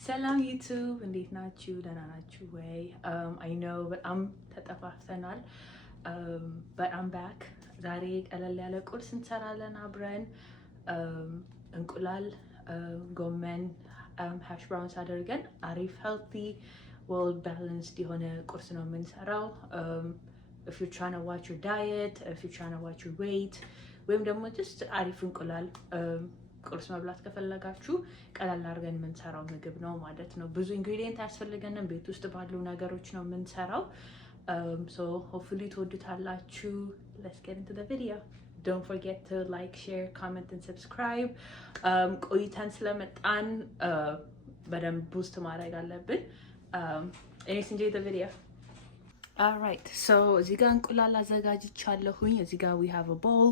ሰላም ዩቱብ እንዴት ናችሁ? ደህና ናችሁ ወይ? አይ ኖው በጣም ተጠፋፍተናል። but I'm back። ዛሬ ቀለል ያለ ቁርስ እንሰራለን አብረን። እንቁላል፣ ጎመን፣ ሃሽ ብራውንስ አድርገን አሪፍ ሄልቲ well balanced የሆነ ቁርስ ነው የምንሰራው። if you're trying to watch your diet, if you're trying to watch your weight ወይም ደግሞ just አሪፍ እንቁላል ቁርስ መብላት ከፈለጋችሁ ቀላል አድርገን የምንሰራው ምግብ ነው ማለት ነው። ብዙ ኢንግሪዲየንት አያስፈልገንም፣ ቤት ውስጥ ባሉ ነገሮች ነው የምንሰራው። so hopefully ትወዱታላችሁ። let's get into the video. don't forget to like, share, comment and subscribe. ቆይተን ስለመጣን በደንብ ቡስት ማድረግ አለብን። anyways enjoy the video. Alright, so እዚህ ጋር እንቁላል አዘጋጅቻለሁኝ። እዚህ ጋር we have a bowl.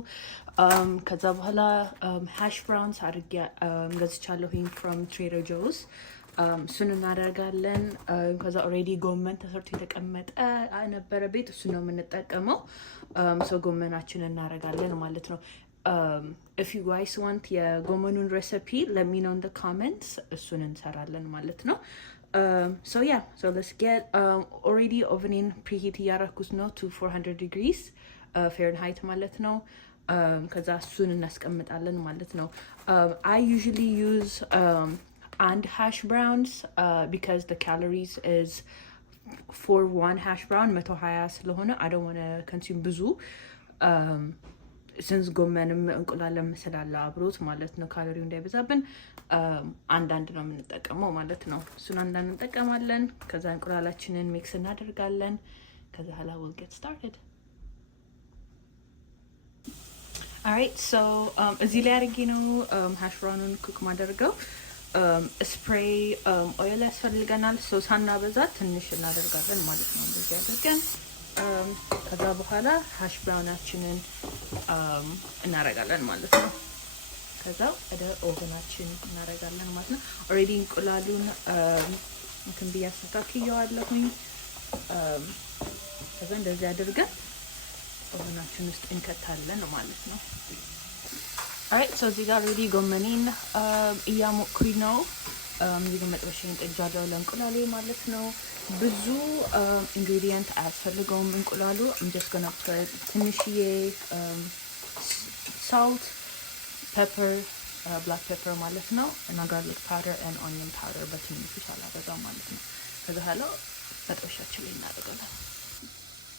ከዛ በኋላ hash browns አድርጌ ገዝቻለሁኝ from Trader Joe's. እሱን እናደርጋለን። ከዛ already ጎመን ተሰርቶ የተቀመጠ ነበረ ቤት፣ እሱ ነው የምንጠቀመው። so ጎመናችንን እናደርጋለን ማለት ነው። if you guys want የጎመኑን recipe let me know in the comments፣ እሱን እንሰራለን ማለት ነው። so yeah, so let's get already ovenin preheat ያረኩት ነው to 400 degrees Fahrenheit ማለት ነው። ከዛ እሱን እናስቀምጣለን ማለት ነው። I usually use and hash browns because the calories is for one hash brown 120 ስለሆነ I don't want to consume ብዙ since ጎመንም እንቁላልም ስላለ አብሮት ማለት ነው ካሎሪው እንዳይበዛብን አንዳንድ ነው የምንጠቀመው ማለት ነው። እሱን አንዳንድ እንጠቀማለን። ከዛ እንቁላላችንን ሚክስ እናደርጋለን። ከዛ ኋላ we'll get started. alright, so እዚህ ላይ አድርጌ ነው ሃሽ ብራውኑን ኩክ ማደርገው። ስፕሬይ ኦይል ያስፈልገናል። ሶ ሳናበዛ ትንሽ እናደርጋለን ማለት ነው። እንደዚህ አድርገን ከዛ በኋላ ሃሽ ብራውናችንን እናደርጋለን ማለት ነው። ከዛ ወደ ኦቨናችን እናደርጋለን ማለት ነው። ኦልሬዲ እንቁላሉን እንትን ብዬ አስተካክየዋለሁኝ። ከዛ እንደዚህ አድርገን ኦቨናችን ውስጥ እንከታለን ማለት ነው። alright, so እዚህ ጋር ኦልሬዲ ጎመኔን እያሞኩኝ ነው። እዚህ ጋር መጥበሻዬን ጥጃለሁ ለእንቁላሌ ማለት ነው። ብዙ ኢንግሪዲየንት አያስፈልገውም እንቁላሉ። I'm just gonna put ትንሽዬ salt, pepper, black pepper ማለት ነው እና garlic powder and onion powder በትንሹ ሳላበዛ ማለት ነው። ከዛ ኋላ መጥበሻችን ላይ እናደርጋለን።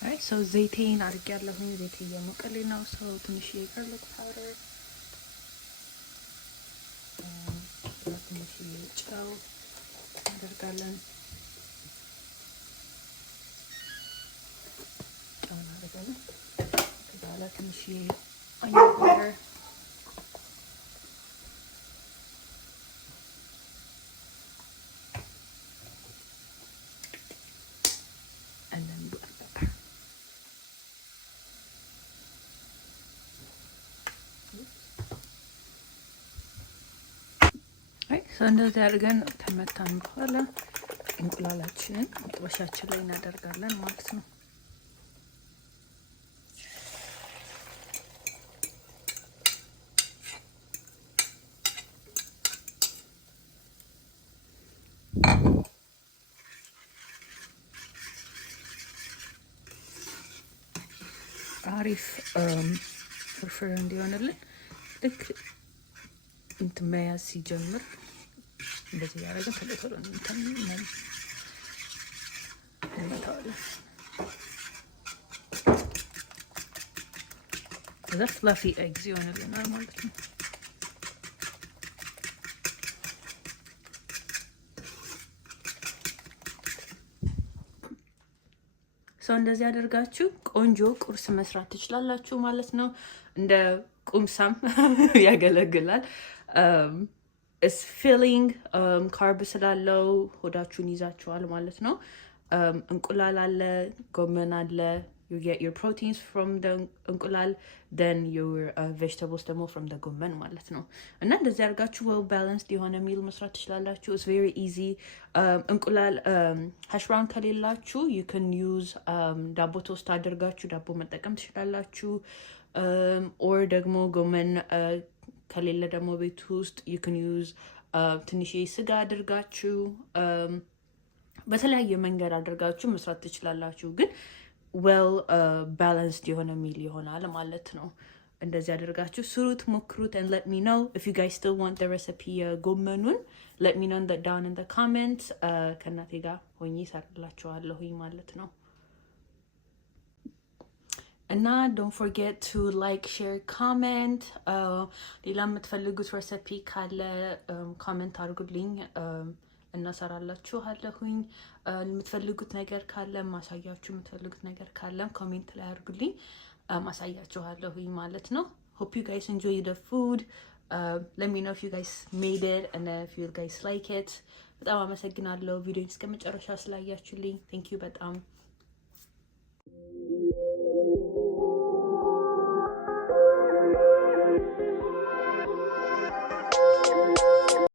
alright, so ዘይቴን አድርጌያለሁኝ። ዘይቴ እየሞቀልኝ ነው። so ትንሽዬ garlic powder፣ ትንሽዬ ጨው እናደርጋለን። ጨው እናደርጋለን። ከዛ ኋላ ትንሽዬ onion powder and then black pepper. alright, so እንደዚህ አድርገን ከመታን በኋላ እንቁላላችንን መጥበሻችን ላይ እናደርጋለን ማለት ነው። አሪፍ ፍርፍር እንዲሆንልን ልክ እንትን መያዝ ሲጀምር እንደዚህ ያደረግን ቶሎ ቶሎ እንመታዋለን። ከዛ ፍላፊ ኤግዝ ይሆንልናል ማለት ነው። ሰው እንደዚህ አድርጋችሁ ቆንጆ ቁርስ መስራት ትችላላችሁ ማለት ነው። እንደ ቁምሳም ያገለግላል። is filling carb ስላለው ሆዳችሁን ይዛችኋል ማለት ነው። እንቁላል አለ፣ ጎመን አለ። you get your proteins from the እንቁላል, then your vegetables ደግሞ from the ጎመን ማለት ነው። እና እንደዚህ አድርጋችሁ well balanced የሆነ meal መስራት ትችላላችሁ። it's very easy. እንቁላል hash brown ከሌላችሁ you can use ዳቦ ቶስት አድርጋችሁ ዳቦ መጠቀም ትችላላችሁ። or ደግሞ ጎመን ከሌለ ደግሞ ቤት ውስጥ you can use ትንሽ ስጋ አድርጋችሁ በተለያየ መንገድ አድርጋችሁ መስራት ትችላላችሁ። ግን ዌል ባላንስድ የሆነ ሚል ይሆናል ማለት ነው። እንደዚህ አድርጋችሁ ስሩት፣ ሞክሩት and let me know if you guys still want the recipe ጎመኑን let me know down in the comments ከእናቴ ጋር ሆኜ እሰራላችኋለሁኝ ማለት ነው። እና don't forget to like, share, comment ሌላ የምትፈልጉት ረሲፒ ካለ ኮሜንት አድርጉልኝ እና ሰራላችኋለሁኝ። የምትፈልጉት ነገር ካለ ማሳያችሁ የምትፈልጉት ነገር ካለ ኮሜንት ላይ አድርጉልኝ ማሳያችኋለሁኝ ማለት ነው። hope you guys enjoy the food. Let me know if you guys made it and if you guys like it. በጣም አመሰግናለሁ ቪዲዮን እስከ መጨረሻ ስላያችሁልኝ። thank you በጣም